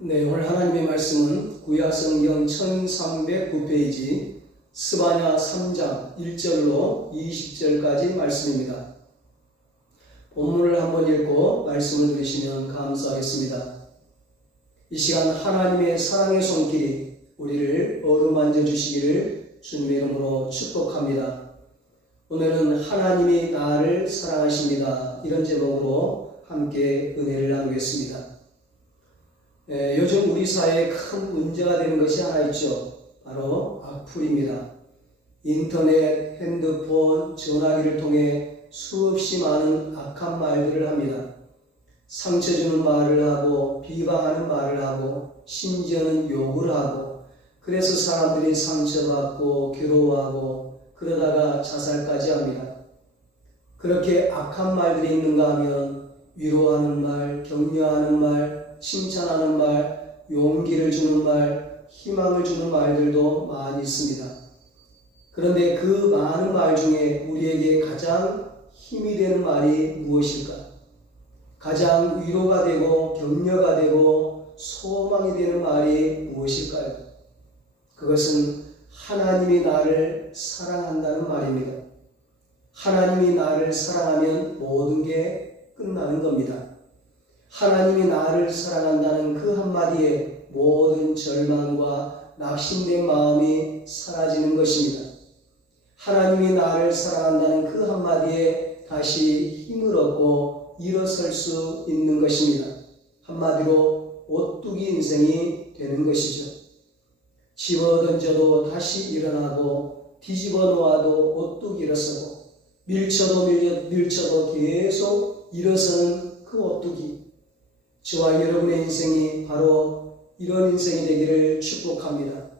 네, 오늘 하나님의 말씀은 구약성경 1309페이지 스바냐 3장 1절로 20절까지 말씀입니다. 본문을 한번 읽고 말씀을 들으시면 감사하겠습니다. 이 시간 하나님의 사랑의 손길이 우리를 어루만져 주시기를 주님의 이름으로 축복합니다. 오늘은 하나님이 나를 사랑하십니다. 이런 제목으로 함께 은혜를 나누겠습니다. 요즘 우리 사회에 큰 문제가 되는 것이 하나 있죠. 바로 악플입니다. 인터넷, 핸드폰, 전화기를 통해 수없이 많은 악한 말들을 합니다. 상처 주는 말을 하고 비방하는 말을 하고 심지어는 욕을 하고 그래서 사람들이 상처받고 괴로워하고 그러다가 자살까지 합니다. 그렇게 악한 말들이 있는가 하면 위로하는 말, 격려하는 말, 칭찬하는 말, 용기를 주는 말, 희망을 주는 말들도 많이 있습니다. 그런데 그 많은 말 중에 우리에게 가장 힘이 되는 말이 무엇일까? 가장 위로가 되고 격려가 되고 소망이 되는 말이 무엇일까요? 그것은 하나님이 나를 사랑한다는 말입니다. 하나님이 나를 사랑하면 모든 게 끝나는 겁니다. 하나님이 나를 사랑한다는 그 한마디에 모든 절망과 낙심된 마음이 사라지는 것입니다. 하나님이 나를 사랑한다는 그 한마디에 다시 힘을 얻고 일어설 수 있는 것입니다. 한마디로 오뚜기 인생이 되는 것이죠. 집어던져도 다시 일어나고 뒤집어 놓아도 오뚝 일어서고 밀쳐도 계속 일어서는 그 오뚜기. 저와 여러분의 인생이 바로 이런 인생이 되기를 축복합니다.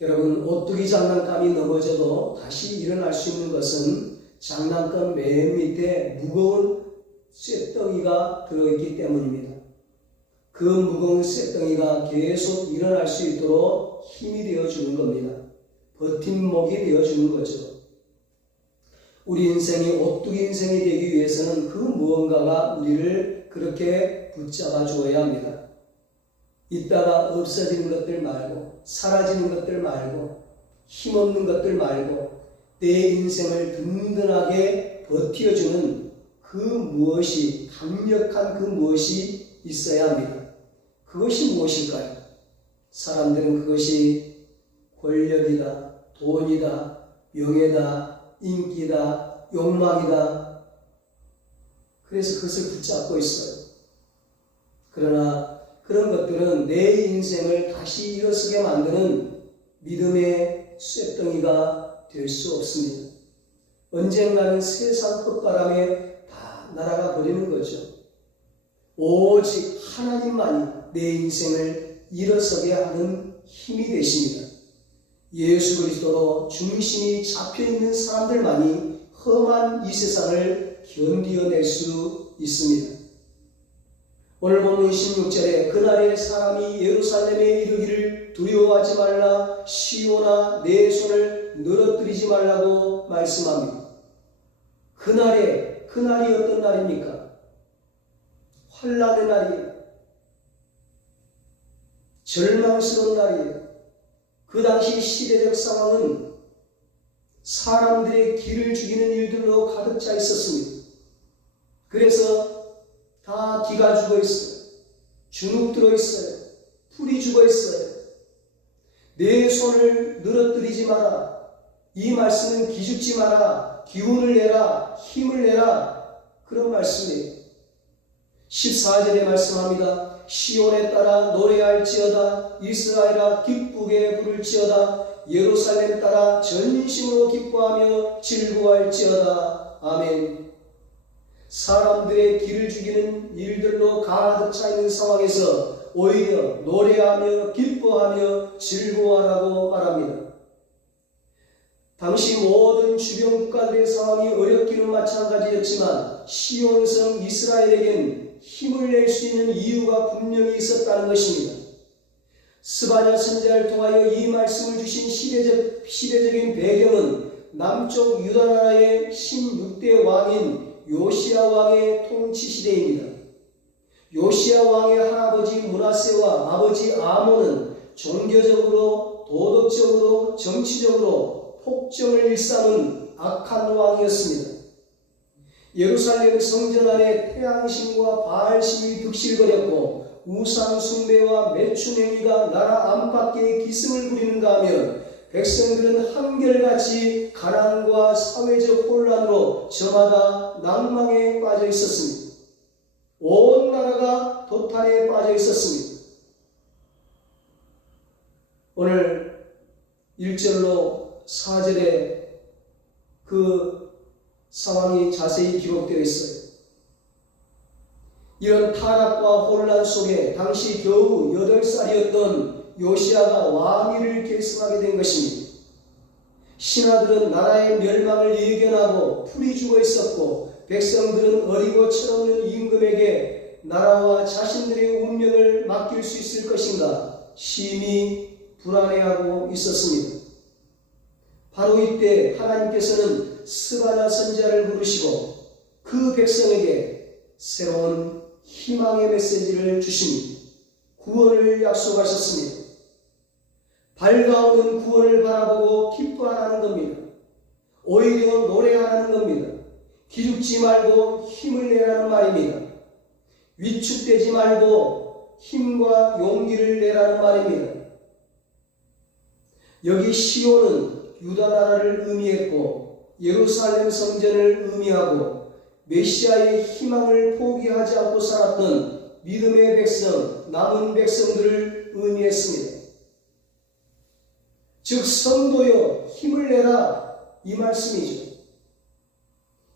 여러분, 오뚜기 장난감이 넘어져도 다시 일어날 수 있는 것은 장난감 맨 밑에 무거운 쇳덩이가 들어있기 때문입니다. 그 무거운 쇳덩이가 계속 일어날 수 있도록 힘이 되어주는 겁니다. 버팀목이 되어주는 거죠. 우리 인생이 오뚜기 인생이 되기 위해서는 그 무언가가 우리를 그렇게 붙잡아 주어야 합니다. 있다가 없어지는 것들 말고, 사라지는 것들 말고, 힘없는 것들 말고, 내 인생을 든든하게 버텨주는 그 무엇이, 강력한 그 무엇이 있어야 합니다. 그것이 무엇일까요? 사람들은 그것이 권력이다, 돈이다, 명예다, 인기다, 욕망이다. 그래서 그것을 붙잡고 있어요. 그러나 그런 것들은 내 인생을 다시 일어서게 만드는 믿음의 쇳덩이가 될 수 없습니다. 언젠가는 세상 끝바람에 다 날아가 버리는 거죠. 오직 하나님만이 내 인생을 일어서게 하는 힘이 되십니다. 예수 그리스도로 중심이 잡혀있는 사람들만이 험한 이 세상을 견디어낼 수 있습니다. 오늘 본문 16절에 그날에 사람이 예루살렘에 이르기를 두려워하지 말라 시온아 내 손을 늘어뜨리지 말라고 말씀합니다. 그날이 어떤 날입니까? 환난의 날이에요. 절망스러운 날이에요. 그 당시 시대적 상황은 사람들의 길을 죽이는 일들로 가득 차 있었습니다. 그래서 다 기가 죽어 있어요. 주눅 들어 있어요. 풀이 죽어 있어요. 내 손을 늘어뜨리지 마라. 이 말씀은 기죽지 마라. 기운을 내라. 힘을 내라. 그런 말씀이에요. 14절에 말씀합니다. 시온에 따라 노래할지어다. 이스라엘아 기쁘게 부를지어다. 예루살렘 따라 전심으로 기뻐하며 즐거워할지어다. 아멘. 사람들의 길을 죽이는 일들로 가득 차 있는 상황에서 오히려 노래하며 기뻐하며 즐거워하라고 말합니다. 당시 모든 주변 국가들의 상황이 어렵기는 마찬가지였지만 시온성 이스라엘에겐 힘을 낼 수 있는 이유가 분명히 있었다는 것입니다. 스바냐 선지자를 통하여 이 말씀을 주신 시대적인 배경은 남쪽 유다 나라의 16대 왕인 요시야 왕의 통치 시대입니다. 요시야 왕의 할아버지 므낫세와 아버지 아몬은 종교적으로, 도덕적으로, 정치적으로 폭정을 일삼은 악한 왕이었습니다. 예루살렘 성전 안에 태양신과 바알신이 득실거렸고 우상 숭배와 매춘행위가 나라 안팎에 기승을 부리는가 하면 백성들은 한결같이 가난과 사회적 혼란으로 저마다 낭망에 빠져 있었습니다. 온 나라가 도탄에 빠져 있었습니다. 오늘 1절로 4절에 그 상황이 자세히 기록되어 있어요. 이런 타락과 혼란 속에 당시 겨우 8살이었던 요시야가 왕위를 계승하게 된 것입니다. 신하들은 나라의 멸망을 예견하고 풀이 죽어 있었고 백성들은 어리고 철없는 임금에게 나라와 자신들의 운명을 맡길 수 있을 것인가 심히 불안해하고 있었습니다. 바로 이때 하나님께서는 스바냐 선지자를 부르시고 그 백성에게 새로운 희망의 메시지를 주십니다. 구원을 약속하셨습니다. 밝아오는 구원을 바라보고 기뻐하라는 겁니다. 오히려 노래하라는 겁니다. 기죽지 말고 힘을 내라는 말입니다. 위축되지 말고 힘과 용기를 내라는 말입니다. 여기 시온은 유다 나라를 의미했고 예루살렘 성전을 의미하고 메시아의 희망을 포기하지 않고 살았던 믿음의 백성, 남은 백성들을 의미했습니다. 즉 성도여 힘을 내라 이 말씀이죠.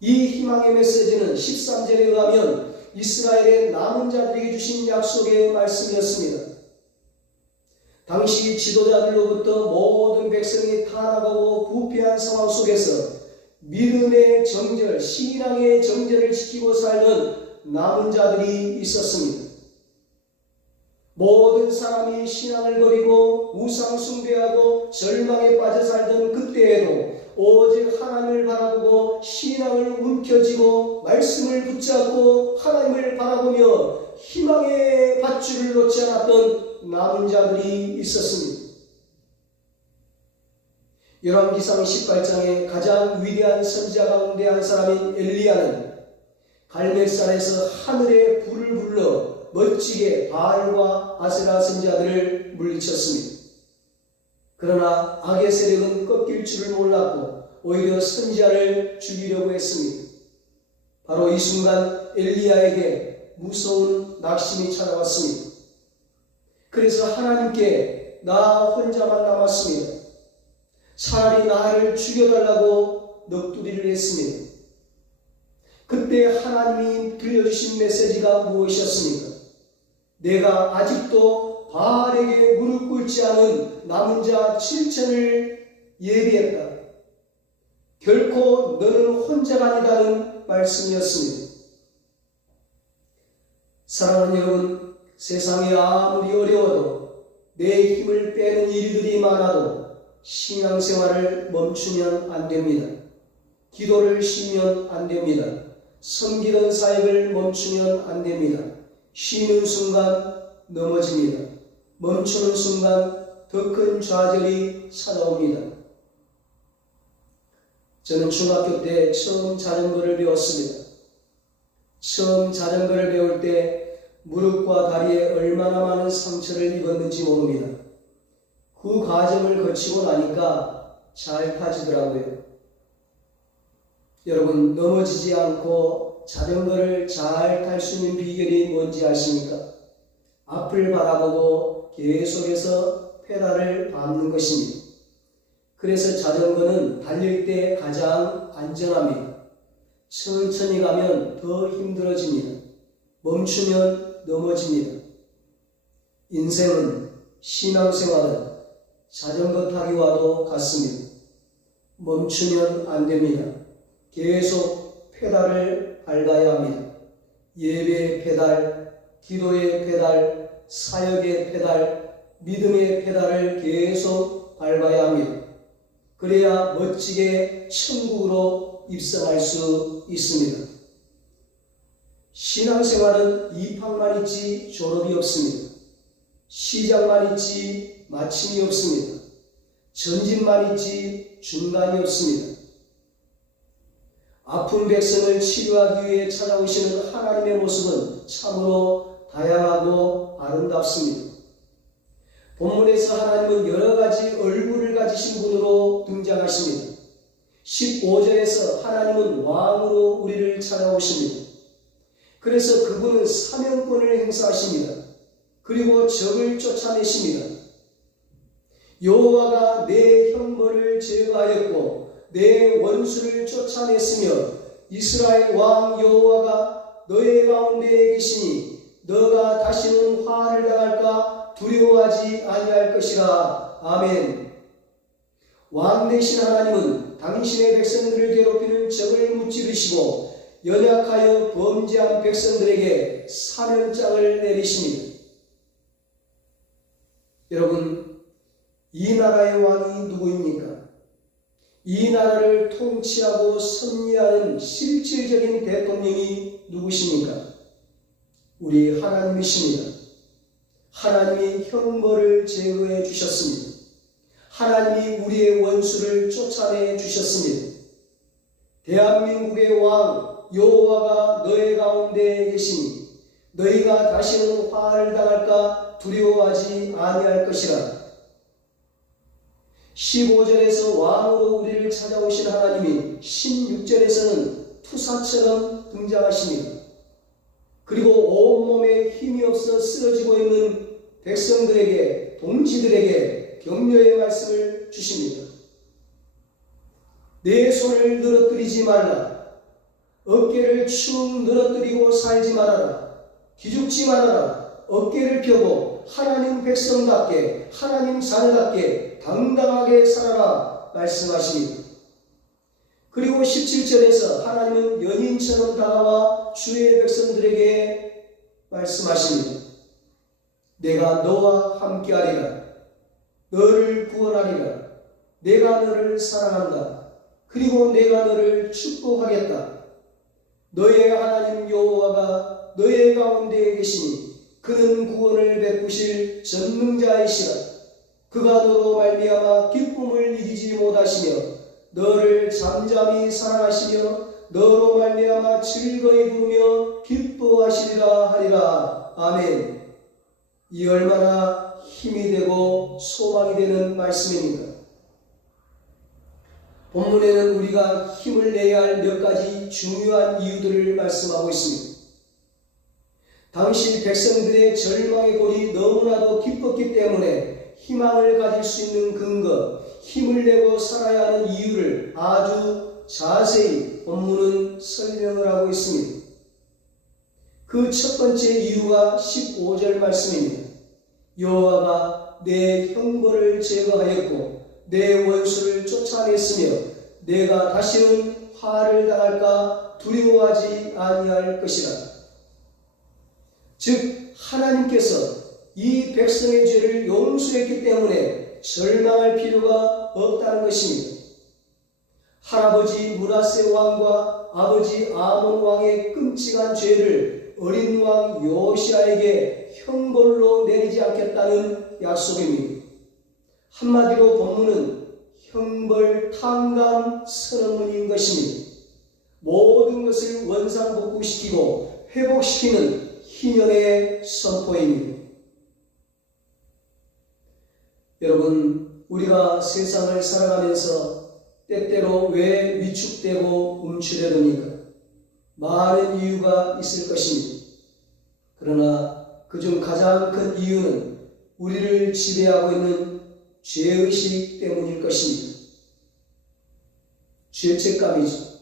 이 희망의 메시지는 13절에 의하면 이스라엘의 남은 자들에게 주신 약속의 말씀이었습니다. 당시 지도자들로부터 모든 백성이 타락하고 부패한 상황 속에서 믿음의 정절, 신앙의 정절을 지키고 살던 남은 자들이 있었습니다. 모든 사람이 신앙을 버리고 우상 숭배하고 절망에 빠져 살던 그때에도 오직 하나님을 바라보고 신앙을 움켜쥐고 말씀을 붙잡고 하나님을 바라보며 희망의 밧줄을 놓지 않았던 남은 자들이 있었습니다. 열왕기상 18장에 가장 위대한 선지자 가운데 한 사람인 엘리야는 갈멜산에서 하늘에 불을 불러 멋지게 바알과 아세라 선지자들을 물리쳤습니다. 그러나 악의 세력은 꺾일 줄을 몰랐고 오히려 선지자를 죽이려고 했습니다. 바로 이 순간 엘리야에게 무서운 낙심이 찾아왔습니다. 그래서 하나님께 나 혼자만 남았습니다. 차라리 나를 죽여달라고 넋두리를 했습니다. 그때 하나님이 들려주신 메시지가 무엇이었습니까? 내가 아직도 바알에게 무릎 꿇지 않은 남은 자 7천을 예비했다. 결코 너는 혼자가 아니다는 말씀이었습니다. 사랑하는 여러분, 세상이 아무리 어려워도 내 힘을 빼는 일들이 많아도 신앙생활을 멈추면 안 됩니다. 기도를 쉬면 안 됩니다. 섬기던 사역을 멈추면 안 됩니다. 쉬는 순간 넘어집니다. 멈추는 순간 더 큰 좌절이 찾아옵니다. 저는 중학교 때 처음 자전거를 배웠습니다. 처음 자전거를 배울 때 무릎과 다리에 얼마나 많은 상처를 입었는지 모릅니다. 그 과정을 거치고 나니까 잘 타지더라고요. 여러분, 넘어지지 않고 자전거를 잘 탈 수 있는 비결이 뭔지 아십니까? 앞을 바라보고 계속해서 페달을 밟는 것입니다. 그래서 자전거는 달릴 때 가장 안전합니다. 천천히 가면 더 힘들어집니다. 멈추면 넘어집니다. 인생은, 신앙생활은 자전거 타기와도 같습니다. 멈추면 안 됩니다. 계속 페달을 밟아야 합니다. 예배의 페달, 기도의 페달, 사역의 페달, 믿음의 페달을 계속 밟아야 합니다. 그래야 멋지게 천국으로 입성할 수 있습니다. 신앙생활은 입학만 있지 졸업이 없습니다. 시작만 있지 마침이 없습니다. 전진만 있지 중간이 없습니다. 아픈 백성을 치료하기 위해 찾아오시는 하나님의 모습은 참으로 다양하고 아름답습니다. 본문에서 하나님은 여러 가지 얼굴을 가지신 분으로 등장하십니다. 15절에서 하나님은 왕으로 우리를 찾아오십니다. 그래서 그분은 사명권을 행사하십니다. 그리고 적을 쫓아내십니다. 여호와가 내 형벌을 제거하였고 내 원수를 쫓아냈으며 이스라엘 왕 여호와가 너의 가운데에 계시니 너가 다시는 화를 당할까 두려워하지 아니할 것이라. 아멘. 왕 되신 하나님은 당신의 백성들을 괴롭히는 적을 무찌르시고 연약하여 범죄한 백성들에게 사면장을 내리십니다. 여러분, 이 나라의 왕이 누구입니까? 이 나라를 통치하고 섭리하는 실질적인 대통령이 누구십니까? 우리 하나님이십니다. 하나님이 형벌을 제거해 주셨습니다. 하나님이 우리의 원수를 쫓아내 주셨습니다. 대한민국의 왕 여호와가 너의 가운데에 계시니 너희가 다시는 화를 당할까 두려워하지 아니할 것이라. 15절에서 왕으로 우리를 찾아오신 하나님이 16절에서는 투사처럼 등장하십니다. 그리고 온몸에 힘이 없어 쓰러지고 있는 백성들에게, 동지들에게 격려의 말씀을 주십니다. 내 손을 늘어뜨리지 말라. 어깨를 축 늘어뜨리고 살지 말아라. 기죽지 말아라. 어깨를 펴고 하나님 백성답게, 하나님 자녀답게 당당하게 살아라 말씀하십니다. 그리고 17절에서 하나님은 연인처럼 다가와 주의 백성들에게 말씀하십니다. 내가 너와 함께하리라. 너를 구원하리라. 내가 너를 사랑한다. 그리고 내가 너를 축복하겠다. 너의 하나님 여호와가 너의 가운데에 계시니 그는 구원을 베푸실 전능자이시라. 그가 너로 말미암아 기쁨을 이기지 못하시며 너를 잠잠히 사랑하시며 너로 말미암아 즐거이 부르며 기뻐하시리라 하리라. 아멘. 이 얼마나 힘이 되고 소망이 되는 말씀입니까? 본문에는 우리가 힘을 내야 할 몇 가지 중요한 이유들을 말씀하고 있습니다. 당시 백성들의 절망의 골이 너무나도 깊었기 때문에 희망을 가질 수 있는 근거, 힘을 내고 살아야 하는 이유를 아주 자세히 본문은 설명을 하고 있습니다. 그 첫 번째 이유가 15절 말씀입니다. 여호와가 내 형벌을 제거하였고 내 원수를 쫓아냈으며 내가 다시는 화를 당할까 두려워하지 아니할 것이라. 즉 하나님께서 이 백성의 죄를 용서했기 때문에 절망할 필요가 없다는 것입니다. 할아버지 므낫세 왕과 아버지 아몬 왕의 끔찍한 죄를 어린 왕 요시아에게 형벌로 내리지 않겠다는 약속입니다. 한마디로 본문은 형벌 탕감 선언문인 것입니다. 모든 것을 원상복구시키고 회복시키는 희년의 선포입니다. 여러분, 우리가 세상을 살아가면서 때때로 왜 위축되고 움츠려듭니까? 많은 이유가 있을 것입니다. 그러나 그중 가장 큰 이유는 우리를 지배하고 있는 죄의식 때문일 것입니다. 죄책감이죠.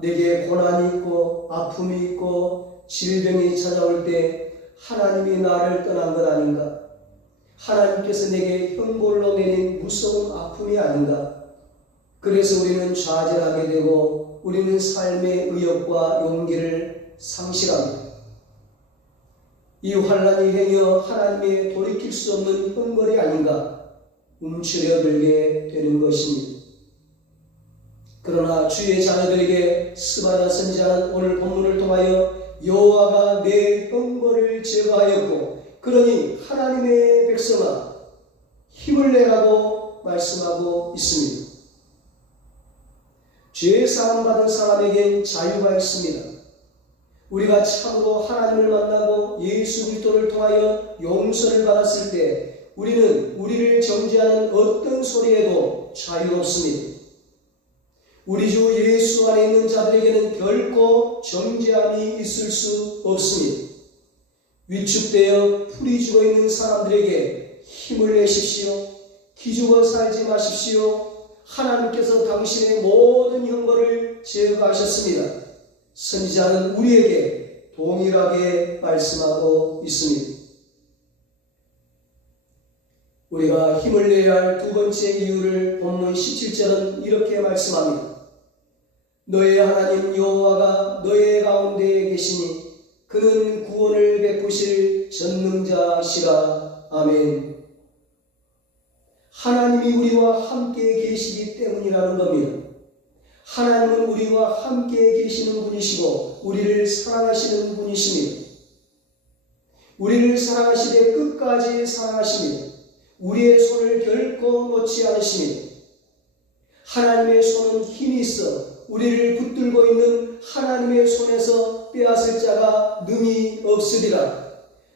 내게 고난이 있고 아픔이 있고 질병이 찾아올 때 하나님이 나를 떠난 것 아닌가? 하나님께서 내게 형벌로 내린 무서운 아픔이 아닌가? 그래서 우리는 좌절하게 되고 우리는 삶의 의욕과 용기를 상실합니다. 이 환난이 행여 하나님의 돌이킬 수 없는 형벌이 아닌가 움츠려들게 되는 것입니다. 그러나 주의 자녀들에게 스바냐 선지자는 오늘 본문을 통하여 여호와가 내 형벌을 제거하였고 그러니 하나님의 백성아 힘을 내라고 말씀하고 있습니다. 죄 사함 받은 사람에겐 자유가 있습니다. 우리가 참으로 하나님을 만나고 예수 그리스도를 통하여 용서를 받았을 때 우리는 우리를 정죄하는 어떤 소리에도 자유롭습니다. 우리 주 예수 안에 있는 자들에게는 결코 정죄함이 있을 수 없습니다. 위축되어 풀이 죽어 있는 사람들에게 힘을 내십시오. 기죽어 살지 마십시오. 하나님께서 당신의 모든 형벌을 제거하셨습니다. 선지자는 우리에게 동일하게 말씀하고 있습니다. 우리가 힘을 내야 할 두 번째 이유를 본문 17절은 이렇게 말씀합니다. 너의 하나님 여호와가 너의 가운데에 계시니 그는 구원을 베푸실 전능자시라. 아멘. 하나님이 우리와 함께 계시기 때문이라는 겁니다. 하나님은 우리와 함께 계시는 분이시고 우리를 사랑하시는 분이십니다. 우리를 사랑하시되 끝까지 사랑하십니다. 우리의 손을 결코 놓지 않으십니다. 하나님의 손은 힘이 있어 우리를 붙들고 있는 하나님의 손에서 빼앗을 자가 능히 없으리라.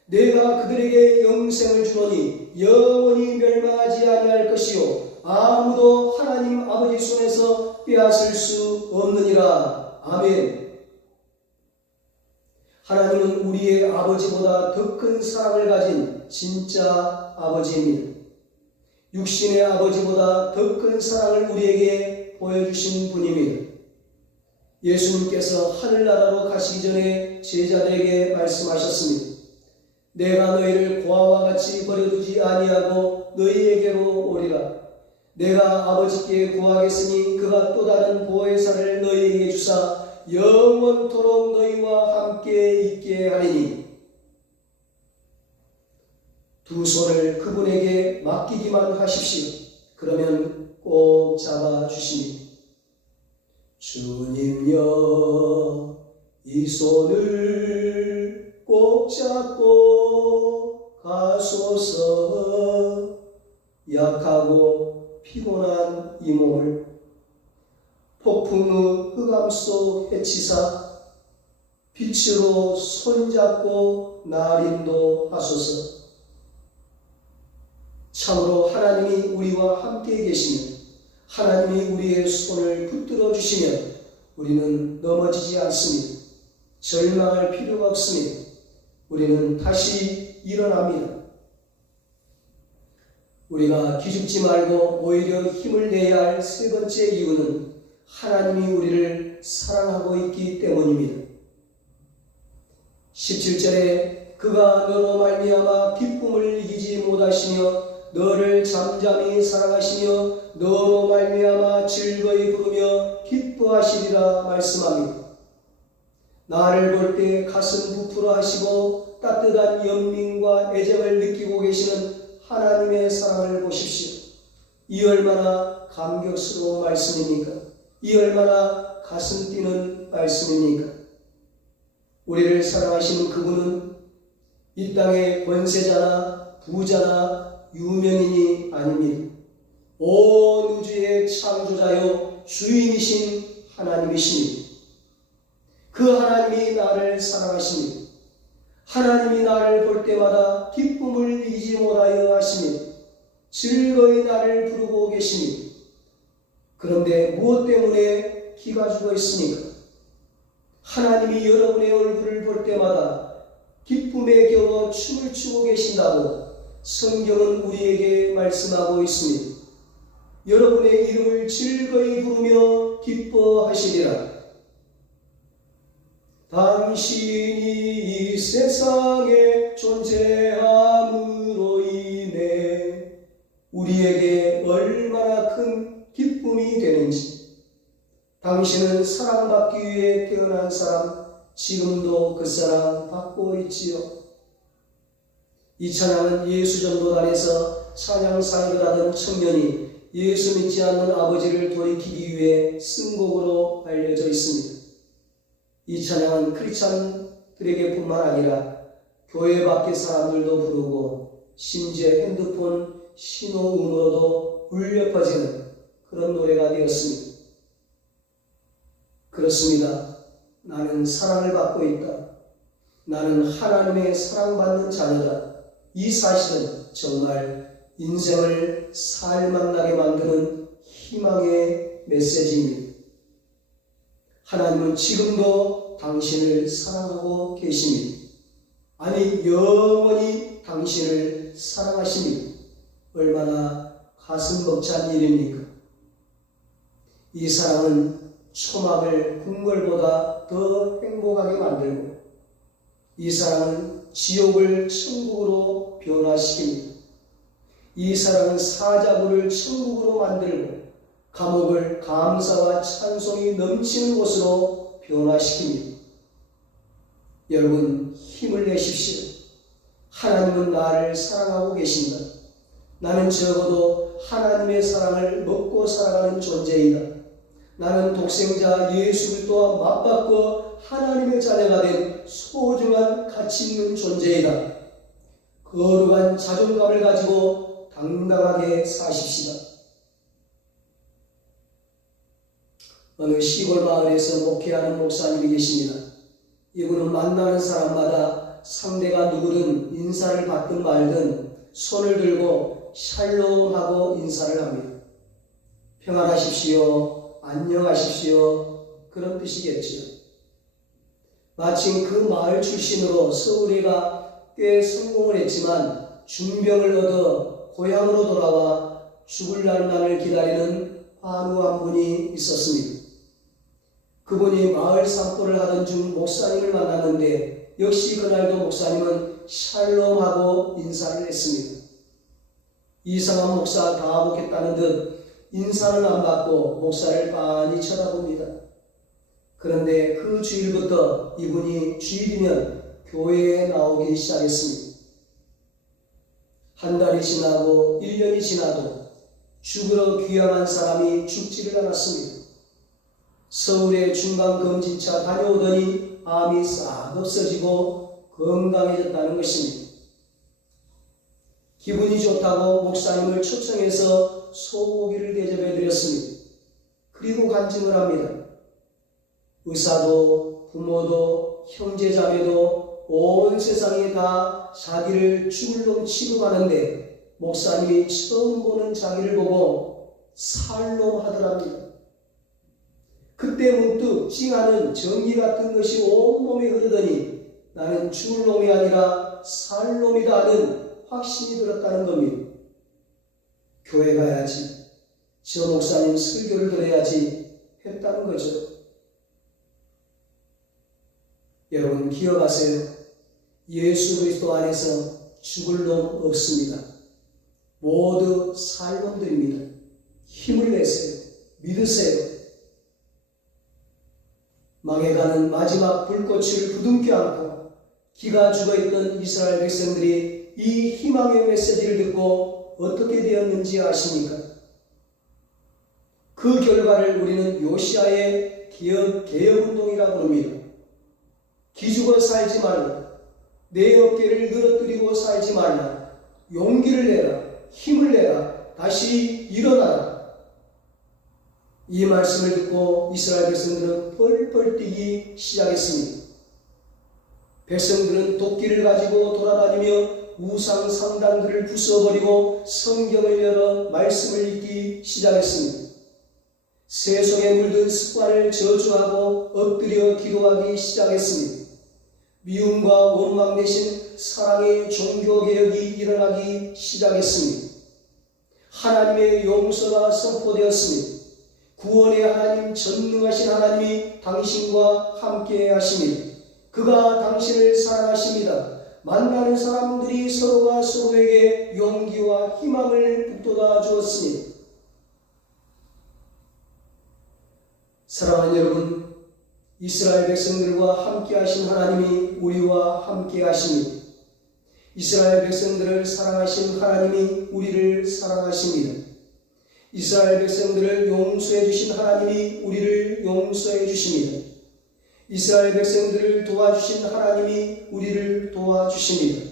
내가 그들에게 영생을 주노니 영원히 멸망하지 아니할 것이요 아무도 하나님 아버지 손에서 빼앗을 수 없느니라. 아멘. 하나님은 우리의 아버지보다 더 큰 사랑을 가진 진짜 아버지입니다. 육신의 아버지보다 더 큰 사랑을 우리에게 보여주신 분입니다. 예수님께서 하늘나라로 가시기 전에 제자들에게 말씀하셨습니다. 내가 너희를 고아와 같이 버려두지 아니하고 너희에게로 오리라. 내가 아버지께 구하겠으니 그가 또 다른 보혜사를 너희에게 주사 영원토록 너희와 함께 있게 하리니. 두 손을 그분에게 맡기기만 하십시오. 그러면 꼭 잡아주시니. 주님여 이 손을 꼭 잡고 가소서. 약하고 피곤한 이 몸을 폭풍의 흑암속 해치사 빛으로 손잡고 날 인도하소서. 참으로 하나님이 우리와 함께 계시면 하나님이 우리의 손을 붙들어 주시면 우리는 넘어지지 않습니다. 절망할 필요가 없습니다. 우리는 다시 일어납니다. 우리가 기죽지 말고 오히려 힘을 내야 할 세 번째 이유는 하나님이 우리를 사랑하고 있기 때문입니다. 17절에 그가 너로 말미암아 기쁨을 이기지 못하시며 너를 잠잠히 사랑하시며 너로 말미암아 즐거이 부르며 기뻐하시리라 말씀합니다. 나를 볼 때 가슴 부풀어 하시고 따뜻한 연민과 애정을 느끼고 계시는 하나님의 사랑을 보십시오. 이 얼마나 감격스러운 말씀입니까? 이 얼마나 가슴 뛰는 말씀입니까? 우리를 사랑하시는 그분은 이 땅의 권세자나 부자나 유명인이 아닙니다. 온 우주의 창조자요 주인이신 하나님이십니다. 그 하나님이 나를 사랑하십니다. 하나님이 나를 볼 때마다 기쁨을 이기지 못하여 하십니다. 즐거이 나를 부르고 계십니다. 그런데 무엇 때문에 기가 죽어 있습니까? 하나님이 여러분의 얼굴을 볼 때마다 기쁨에 겨워 춤을 추고 계신다고 성경은 우리에게 말씀하고 있습니다. 여러분의 이름을 즐거이 부르며 기뻐하시리라. 당신이 이 세상에 존재함으로 인해 우리에게 얼마나 큰 기쁨이 되는지, 당신은 사랑받기 위해 태어난 사람, 지금도 그 사랑 받고 있지요. 이 찬양은 예수전도단에서 찬양상을 하던 청년이 예수 믿지 않는 아버지를 돌이키기 위해 쓴곡으로 알려져 있습니다. 이 찬양은 크리스찬들에게 뿐만 아니라 교회 밖의 사람들도 부르고 심지어 핸드폰 신호음으로도 울려 퍼지는 그런 노래가 되었습니다. 그렇습니다. 나는 사랑을 받고 있다. 나는 하나님의 사랑받는 자녀다. 이 사실은 정말 인생을 살만나게 만드는 희망의 메시지입니다. 하나님은 지금도 당신을 사랑하고 계십니다. 아니, 영원히 당신을 사랑하십니다. 얼마나 가슴 벅찬 일입니까? 이 사랑은 초막을 궁궐보다 더 행복하게 만들고, 이 사랑은 지옥을 천국으로 변화시킵니다. 이 사랑은 사자굴을 천국으로 만들고 감옥을 감사와 찬송이 넘치는 곳으로 변화시킵니다. 여러분, 힘을 내십시오. 하나님은 나를 사랑하고 계신다. 나는 적어도 하나님의 사랑을 먹고 살아가는 존재이다. 나는 독생자 예수 그리스도와 맞받고 하나님의 자녀가 된 소중한 가치 있는 존재이다. 거룩한 자존감을 가지고 당당하게 사십시다. 어느 시골 마을에서 목회하는 목사님이 계십니다. 이분은 만나는 사람마다 상대가 누구든 인사를 받든 말든 손을 들고 샬롬하고 인사를 합니다. 평안하십시오, 안녕하십시오, 그런 뜻이겠지요. 마침 그 마을 출신으로 서울이가 꽤 성공을 했지만 중병을 얻어 고향으로 돌아와 죽을 날만을 기다리는 환우 한 분이 있었습니다. 그분이 마을 산보를 하던 중 목사님을 만났는데 역시 그날도 목사님은 샬롬하고 인사를 했습니다. 이상한 목사 다 먹겠다는 듯 인사는 안 받고 목사를 빤히 쳐다봅니다. 그런데 그 주일부터 이분이 주일이면 교회에 나오기 시작했습니다. 한 달이 지나고 1년이 지나도 죽으러 귀향한 사람이 죽지를 않았습니다. 서울의 중간검진차 다녀오더니 암이 싹 없어지고 건강해졌다는 것입니다. 기분이 좋다고 목사님을 초청해서 소고기를 대접해 드렸습니다. 그리고 간증을 합니다. 의사도 부모도 형제자매도 온 세상에 다 자기를 죽을 놈 취급하는데 목사님이 처음 보는 자기를 보고 살놈 하더랍니다. 그때 문득 찡하는 전기 같은 것이 온몸에 흐르더니 나는 죽을 놈이 아니라 살 놈이다 하는 확신이 들었다는 겁니다. 교회 가야지, 저 목사님 설교를 들어야지 했다는 거죠. 여러분 기억하세요. 예수 그리스도 안에서 죽을 놈 없습니다. 모두 살 놈들입니다. 힘을 내세요. 믿으세요. 망해가는 마지막 불꽃을 부둥켜 안고 기가 죽어있던 이스라엘 백성들이 이 희망의 메시지를 듣고 어떻게 되었는지 아십니까? 그 결과를 우리는 요시아의 개혁운동이라고 부릅니다. 기죽어 살지 말라. 내 어깨를 늘어뜨리고 살지 말라. 용기를 내라. 힘을 내라. 다시 일어나라. 이 말씀을 듣고 이스라엘 백성들은 펄펄 뛰기 시작했습니다. 백성들은 도끼를 가지고 돌아다니며 우상 상단들을 부숴버리고 성경을 열어 말씀을 읽기 시작했습니다. 새 속에 물든 습관을 저주하고 엎드려 기도하기 시작했습니다. 미움과 원망 대신 사랑의 종교개혁이 일어나기 시작했습니다. 하나님의 용서가 선포되었습니다. 구원의 하나님, 전능하신 하나님이 당신과 함께 하십니다. 그가 당신을 사랑하십니다. 만나는 사람들이 서로가 서로에게 용기와 희망을 북돋아 주었습니다. 사랑하는 여러분, 이스라엘 백성들과 함께 하신 하나님이 우리와 함께 하십니다. 이스라엘 백성들을 사랑하신 하나님이 우리를 사랑하십니다. 이스라엘 백성들을 용서해 주신 하나님이 우리를 용서해 주십니다. 이스라엘 백성들을 도와주신 하나님이 우리를 도와주십니다.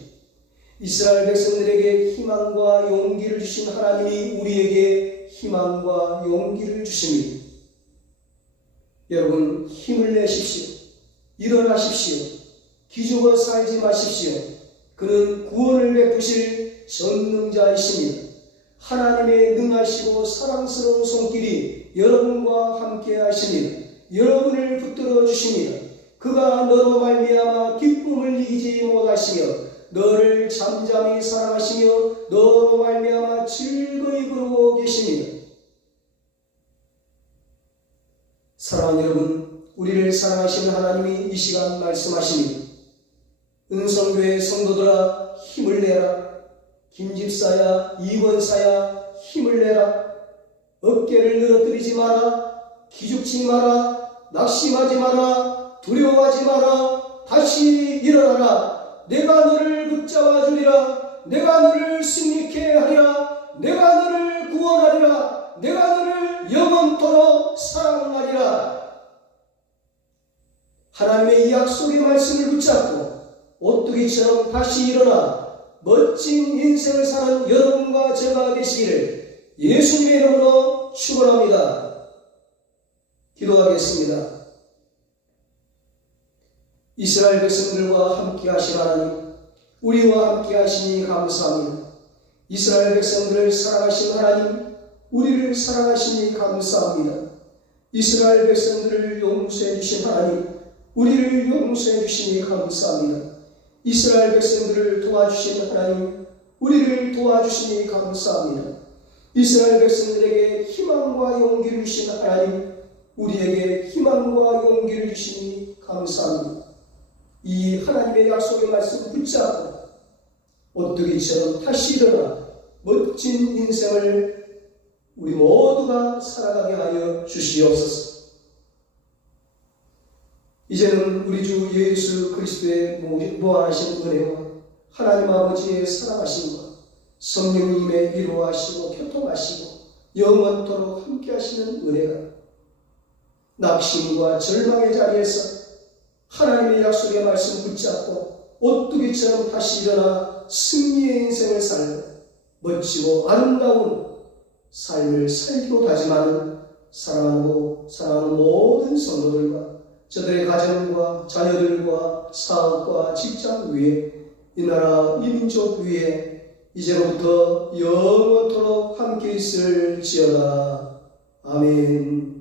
이스라엘 백성들에게 희망과 용기를 주신 하나님이 우리에게 희망과 용기를 주십니다. 여러분, 힘을 내십시오. 일어나십시오. 기죽어 살지 마십시오. 그는 구원을 베푸실 전능자이십니다. 하나님의 능하시고 사랑스러운 손길이 여러분과 함께 하십니다. 여러분을 붙들어 주십니다. 그가 너로 말미암아 기쁨을 이기지 못하시며 너를 잠잠히 사랑하시며 너로 말미암아 즐거이 부르고 계십니다. 사랑하는 여러분, 우리를 사랑하시는 하나님이 이 시간 말씀하십니다. 은성교회 성도들아, 힘을 내라. 김집사야, 이권사야, 힘을 내라. 어깨를 늘어뜨리지 마라. 기죽지 마라. 낙심하지 마라. 두려워하지 마라. 다시 일어나라. 내가 너를 붙잡아 주리라. 내가 너를 승리케 하리라. 내가 너를 구원하리라. 내가 너를 영원토록 사랑하리라. 하나님의 이 약속의 말씀을 붙잡고 오뚜기처럼 다시 일어나 멋진 인생을 사는 여러분과 제가 되시기를 예수님의 이름으로 축원합니다. 기도하겠습니다. 이스라엘 백성들과 함께 하신 하나님, 우리와 함께 하시니 감사합니다. 이스라엘 백성들을 사랑하신 하나님, 우리를 사랑하시니 감사합니다. 이스라엘 백성들을 용서해 주신 하나님, 우리를 용서해 주시니 감사합니다. 이스라엘 백성들을 도와주신 하나님, 우리를 도와주시니 감사합니다. 이스라엘 백성들에게 희망과 용기를 주신 하나님, 우리에게 희망과 용기를 주시니 감사합니다. 이 하나님의 약속의 말씀 붙잡고 오뚜기처럼 다시 일어나 멋진 인생을 우리 모두가 살아가게 하여 주시옵소서. 이제는 우리 주 예수 그리스도의 무한하신 은혜와 하나님 아버지의 사랑하심과 성령님의 위로하시고 교통하시고 영원토록 함께 하시는 은혜가 낙심과 절망의 자리에서 하나님의 약속의 말씀 붙잡고 오뚜기처럼 다시 일어나 승리의 인생을 살고 멋지고 아름다운 삶을 살기로 다짐하는 사랑하는 모든 성도들과 저들의 가정과 자녀들과 사업과 직장 위에 이 나라 이 민족 위에 이제로부터 영원토록 함께 있을지어다. 아멘.